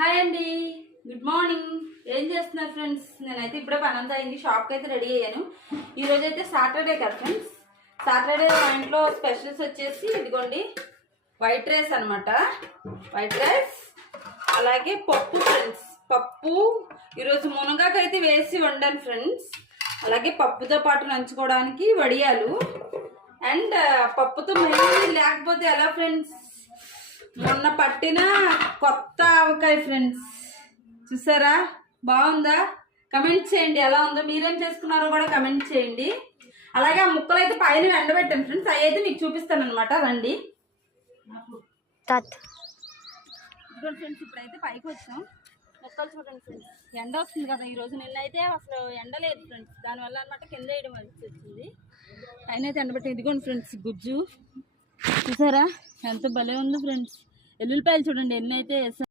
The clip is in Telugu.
హాయ్ అండి, గుడ్ మార్నింగ్. ఏం చేస్తున్నారు ఫ్రెండ్స్? నేనైతే ఇప్పుడే పనంతా అయింది, షాప్కి అయితే రెడీ అయ్యాను. ఈరోజు అయితే సాటర్డే కదా ఫ్రెండ్స్. సాటర్డే మా ఇంట్లో స్పెషల్స్ వచ్చేసి ఇదిగోండి వైట్ రైస్ అనమాట. వైట్ రైస్ అలాగే పప్పు ఫ్రెండ్స్. పప్పు ఈరోజు మునగాకైతే వేసి వండాను ఫ్రెండ్స్. అలాగే పప్పుతో పాటు నంచుకోవడానికి వడియాలు. అండ్ పప్పుతో మెయిన్ లేకపోతే ఎలా ఫ్రెండ్స్, మొన్న పట్టిన కొత్త ఆవకాయ ఫ్రెండ్స్. చూసారా, బాగుందా? కమెంట్ చేయండి ఎలా ఉందో, మీరేం చేసుకున్నారో కూడా కమెంట్ చేయండి. అలాగే ఆ ముక్కలు అయితే పైన ఎండబెట్టాను ఫ్రెండ్స్, అవి అయితే మీకు చూపిస్తాను అనమాట. రండి ఫ్రెండ్స్, ఇప్పుడైతే పైకి వచ్చాం. ముక్కలు చూడండి ఫ్రెండ్స్, ఎండ వస్తుంది కదా ఈరోజు. నిన్నైతే అసలు ఎండ లేదు ఫ్రెండ్స్, దానివల్ల అనమాట కింద వేయడం వచ్చింది. పైన అయితే ఎండబెట్టాను. ఇదిగోండి ఫ్రెండ్స్ గుజ్జు, చూసారా ఎంత భలే ఉంది ఫ్రెండ్స్. ఎల్లుల్లిపాయలు చూడండి ఎన్ని అయితే